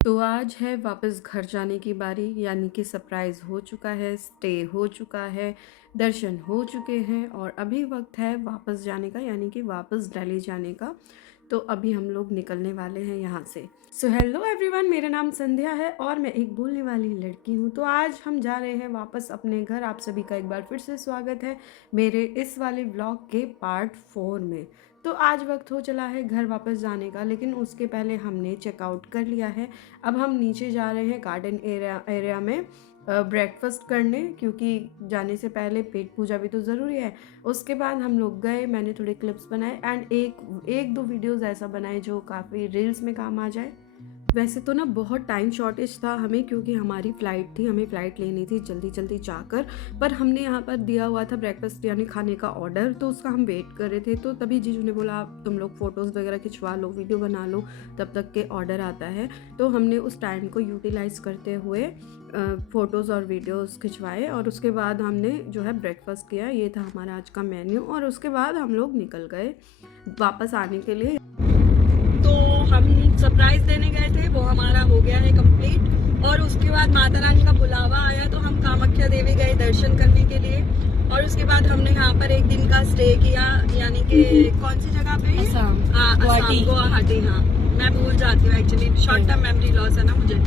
तो आज है वापस घर जाने की बारी, यानी कि सरप्राइज़ हो चुका है, स्टे हो चुका है, दर्शन हो चुके हैं और अभी वक्त है वापस जाने का, यानी कि वापस दिल्ली जाने का। तो अभी हम लोग निकलने वाले हैं यहाँ से। सो हेलो एवरीवन, मेरा नाम संध्या है और मैं एक बोलने वाली लड़की हूँ। तो आज हम जा रहे हैं वापस अपने घर। आप सभी का एक बार फिर से स्वागत है मेरे इस वाले व्लॉग के पार्ट 4 में। तो आज वक्त हो चला है घर वापस जाने का, लेकिन उसके पहले हमने चेकआउट कर लिया है। अब हम नीचे जा रहे हैं गार्डन एरिया में ब्रेकफास्ट करने, क्योंकि जाने से पहले पेट पूजा भी तो ज़रूरी है। उसके बाद हम लोग गए, मैंने थोड़े क्लिप्स बनाए एंड एक दो वीडियोस ऐसा बनाए जो काफ़ी रील्स में काम आ जाए। वैसे तो ना बहुत टाइम शॉर्टेज था हमें, क्योंकि हमारी फ़्लाइट थी, हमें फ़्लाइट लेनी थी जल्दी जल्दी जाकर। पर हमने यहाँ पर दिया हुआ था ब्रेकफास्ट यानी खाने का ऑर्डर, तो उसका हम वेट कर रहे थे। तो तभी जीजू ने बोला आप तुम लोग फ़ोटोज़ वगैरह खिंचवा लो, वीडियो बना लो, तब तक के ऑर्डर आता है। तो हमने उस टाइम को यूटिलाइज़ करते हुए फ़ोटोज़ और वीडियोज़ खिंचवाए और उसके बाद हमने जो है ब्रेकफास्ट किया। ये था हमारा आज का मेन्यू और उसके बाद हम लोग निकल गए वापस आने के लिए। तो हम सरप्राइज देने गए थे, वो हमारा हो गया है कंप्लीट। और उसके बाद माता रानी का बुलावा आया तो हम कामाख्या देवी गए दर्शन करने के लिए। और उसके बाद हमने यहाँ पर एक दिन का स्टे किया, यानी कि कौन सी जगह पे? असम, असम गुवाहाटी। हाँ, मैं भूल जाती हूँ actually, short term memory loss है ना मुझे।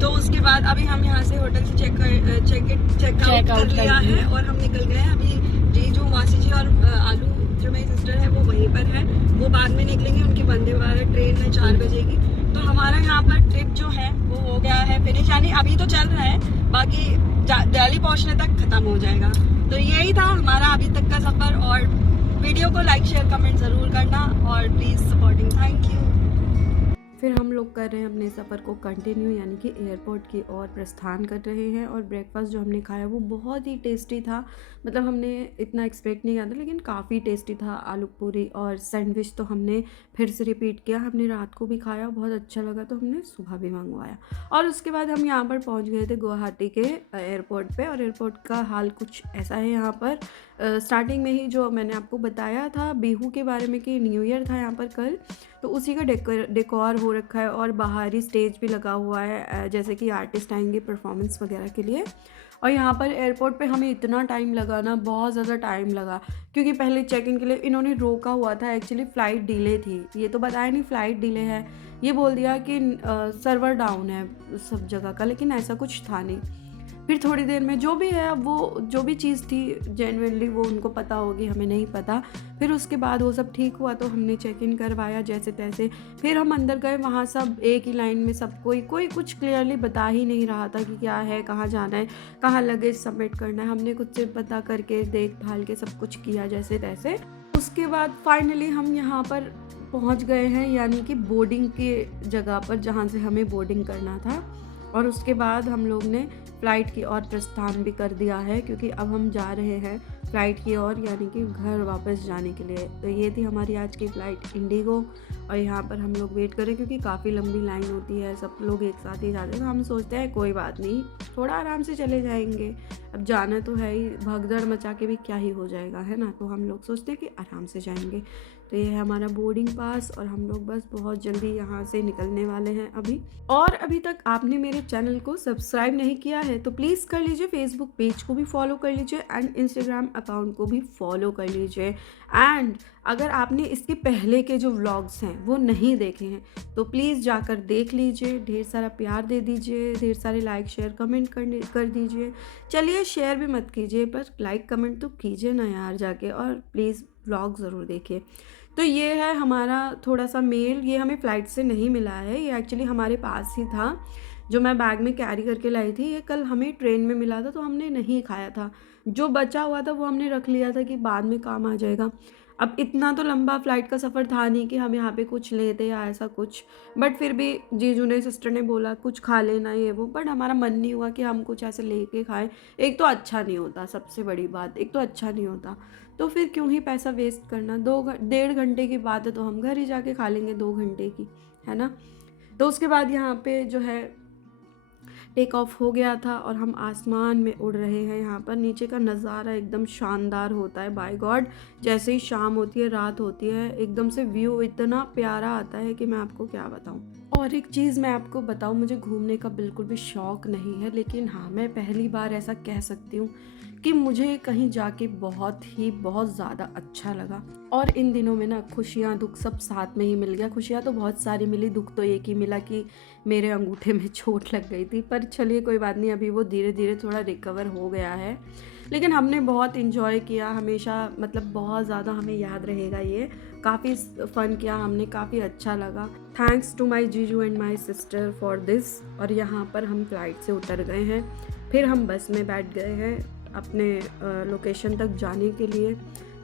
तो उसके बाद अभी हम यहाँ से होटल से चेकआउट कर लिया है और हम निकल गए। अभी जीजू, मासी जी और आलू जो मेरी सिस्टर है वो वहीं पर है, वो बाद में निकलेंगे, उनकी वंदे भारत ट्रेन है 4 बजे की। तो हमारा यहाँ पर ट्रिप जो है वो हो गया है फिनिश, यानी अभी तो चल रहा है, बाकी दिल्ली पहुँचने तक खत्म हो जाएगा। तो यही था हमारा अभी तक का सफर। और वीडियो को लाइक शेयर कमेंट जरूर करना और प्लीज सपोर्टिंग। Thank you. फिर हम लोग कर रहे हैं अपने सफ़र को कंटिन्यू, यानी कि एयरपोर्ट की ओर प्रस्थान कर रहे हैं। और ब्रेकफास्ट जो हमने खाया वो बहुत ही टेस्टी था, मतलब हमने इतना एक्सपेक्ट नहीं किया था, लेकिन काफ़ी टेस्टी था। आलू पूरी और सैंडविच तो हमने फिर से रिपीट किया, हमने रात को भी खाया, बहुत अच्छा लगा तो हमने सुबह भी मंगवाया। और उसके बाद हम यहाँ पर पहुँच गए थे गुवाहाटी के एयरपोर्ट पे। और एयरपोर्ट का हाल कुछ ऐसा है यहाँ पर। स्टार्टिंग में ही जो मैंने आपको बताया था बिहू के बारे में कि न्यू ईयर था यहाँ पर कल, तो उसी का डेकोर हो रखा है और बाहर ही स्टेज भी लगा हुआ है, जैसे कि आर्टिस्ट आएंगे परफॉर्मेंस वगैरह के लिए। और यहाँ पर एयरपोर्ट पे हमें इतना टाइम लगा ना, बहुत ज़्यादा टाइम लगा, क्योंकि पहले चेक इन के लिए इन्होंने रोका हुआ था। एक्चुअली फ़्लाइट डिले थी, ये तो बताया नहीं फ़्लाइट डिले है, ये बोल दिया कि सर्वर डाउन है सब जगह का, लेकिन ऐसा कुछ था नहीं। फिर थोड़ी देर में जो भी है, अब वो जो भी चीज़ थी जेन्युइनली वो उनको पता होगी, हमें नहीं पता। फिर उसके बाद वो सब ठीक हुआ तो हमने चेक इन करवाया जैसे तैसे। फिर हम अंदर गए, वहाँ सब एक ही लाइन में, सब कोई कुछ क्लियरली बता ही नहीं रहा था कि क्या है, कहाँ जाना है, कहाँ लगेज सबमिट करना है। हमने खुद से पता करके देख भाल के सब कुछ किया जैसे तैसे। उसके बाद फाइनली हम यहाँ पर पहुँच गए हैं, यानी कि बोर्डिंग के जगह पर जहाँ से हमें बोर्डिंग करना था। और उसके बाद हम लोग ने फ़्लाइट की ओर प्रस्थान भी कर दिया है, क्योंकि अब हम जा रहे हैं फ़्लाइट की ओर, यानी कि घर वापस जाने के लिए। तो ये थी हमारी आज की फ़्लाइट इंडिगो। और यहाँ पर हम लोग वेट करें, क्योंकि काफ़ी लंबी लाइन होती है, सब लोग एक साथ ही जाते हैं। तो हम सोचते हैं कोई बात नहीं, थोड़ा आराम से चले जाएंगे, अब जाना तो है ही, भगदड़ मचा के भी क्या ही हो जाएगा, है ना। तो हम लोग सोचते हैं कि आराम से जाएंगे। तो ये है हमारा बोर्डिंग पास और हम लोग बस बहुत जल्दी यहाँ से निकलने वाले हैं अभी। और अभी तक आपने मेरे चैनल को सब्सक्राइब नहीं किया है तो प्लीज़ कर लीजिए, फेसबुक पेज को भी फॉलो कर लीजिए एंड इंस्टाग्राम अकाउंट को भी फॉलो कर लीजिए। एंड अगर आपने इसके पहले के जो व्लॉग्स हैं वो नहीं देखे हैं तो प्लीज़ जाकर देख लीजिए, ढेर सारा प्यार दे दीजिए, ढेर सारे लाइक शेयर कमेंट कर दीजिए। चलिए शेयर भी मत कीजिए पर लाइक कमेंट तो कीजिए ना यार जाके, और प्लीज़ व्लॉग ज़रूर देखिए। तो ये है हमारा थोड़ा सा मेल, ये हमें फ़्लाइट से नहीं मिला है, ये एक्चुअली हमारे पास ही था, जो मैं बैग में कैरी करके लाई थी। ये कल हमें ट्रेन में मिला था तो हमने नहीं खाया था, जो बचा हुआ था वो हमने रख लिया था कि बाद में काम आ जाएगा। अब इतना तो लंबा फ़्लाइट का सफ़र था नहीं कि हम यहाँ पे कुछ लेते या ऐसा कुछ, बट फिर भी जीजू ने, सिस्टर ने बोला कुछ खा लेना ये वो, बट हमारा मन नहीं हुआ कि हम कुछ ऐसे लेके खाएं। एक तो अच्छा नहीं होता, सबसे बड़ी बात, एक तो अच्छा नहीं होता, तो फिर क्यों ही पैसा वेस्ट करना। 1.5 घंटे की बात है तो हम घर ही जाके खा लेंगे 2 घंटे की, है ना। तो उसके बाद यहाँ पे जो है टेक ऑफ हो गया था और हम आसमान में उड़ रहे हैं। यहाँ पर नीचे का नज़ारा एकदम शानदार होता है, बाय गॉड। जैसे ही शाम होती है, रात होती है, एकदम से व्यू इतना प्यारा आता है कि मैं आपको क्या बताऊँ। और एक चीज़ मैं आपको बताऊँ, मुझे घूमने का बिल्कुल भी शौक़ नहीं है, लेकिन हाँ, मैं पहली बार ऐसा कह सकती हूँ कि मुझे कहीं जाके बहुत ज़्यादा अच्छा लगा। और इन दिनों में ना खुशियाँ दुख सब साथ में ही मिल गया। खुशियाँ तो बहुत सारी मिली, दुख तो एक ही मिला कि मेरे अंगूठे में चोट लग गई थी, पर चलिए कोई बात नहीं, अभी वो धीरे धीरे थोड़ा रिकवर हो गया है। लेकिन हमने बहुत इन्जॉय किया, हमेशा मतलब बहुत ज़्यादा हमें याद रहेगा ये। काफ़ी फ़न किया हमने, काफ़ी अच्छा लगा। थैंक्स टू माई जीजू and my sister for this. और यहाँ पर हम फ्लाइट से उतर गए हैं, फिर हम बस में बैठ गए हैं अपने लोकेशन तक जाने के लिए,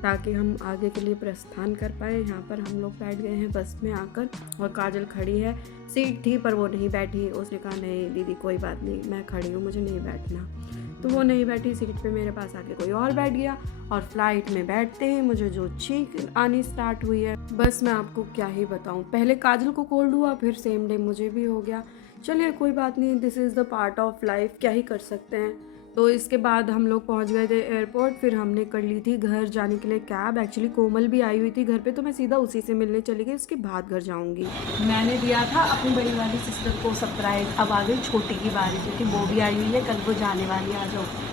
ताकि हम आगे के लिए प्रस्थान कर पाए। यहाँ पर हम लोग बैठ गए हैं बस में आकर, और काजल खड़ी है। सीट थी पर वो नहीं बैठी। उसने कहा नहीं दीदी कोई बात नहीं, मैं खड़ी हूँ, मुझे नहीं बैठना। तो वो नहीं बैठी सीट पे, मेरे पास आके कोई और बैठ गया। और फ्लाइट में बैठते ही मुझे जो छींक आनी स्टार्ट हुई है, बस मैं आपको क्या ही बताऊँ। पहले काजल को कोल्ड हुआ, फिर सेम डे मुझे भी हो गया। चलिए कोई बात नहीं, this is the part of life, क्या ही कर सकते हैं। तो इसके बाद हम लोग पहुंच गए थे एयरपोर्ट। फिर हमने कर ली थी घर जाने के लिए कैब। एक्चुअली कोमल भी आई हुई थी घर पे, तो मैं सीधा उसी से मिलने चली गई, उसके बाद घर जाऊंगी। मैंने दिया था अपनी बड़ी वाली सिस्टर को सरप्राइज, अब आ गई छोटी की बारी, क्योंकि वो भी आई हुई है, कल वो जाने वाली है। आ जाओ।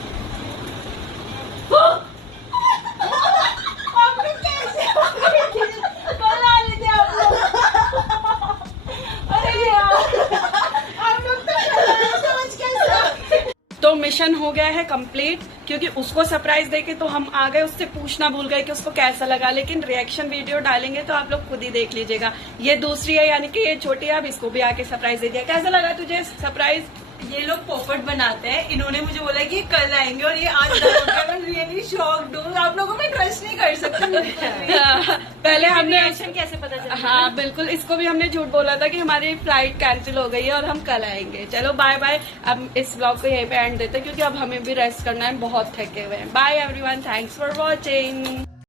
तो मिशन हो गया है कंप्लीट, क्योंकि उसको सरप्राइज देके तो हम आ गए, उससे पूछना भूल गए कि उसको कैसा लगा। लेकिन रिएक्शन वीडियो डालेंगे तो आप लोग खुद ही देख लीजिएगा। ये दूसरी है, यानी कि ये छोटी है, अब इसको भी आके सरप्राइज दे दिया। कैसा लगा तुझे सरप्राइज? ये लोग पोपट बनाते हैं, इन्होंने मुझे बोला कि कल आएंगे और ये आज रियली शॉक्ड हूँ। आप लोगों में ट्रस्ट नहीं कर सकते। पहले हमने रिएक्शन कैसे पता चला? हाँ बिल्कुल, इसको भी हमने झूठ बोला था कि हमारी फ्लाइट कैंसिल हो गई है और हम कल आएंगे। चलो बाय बाय, अब इस ब्लॉग को यहीं पे एंड देते हैं, क्योंकि अब हमें भी रेस्ट करना है, बहुत थके हुए हैं। Bye everyone, thanks for watching.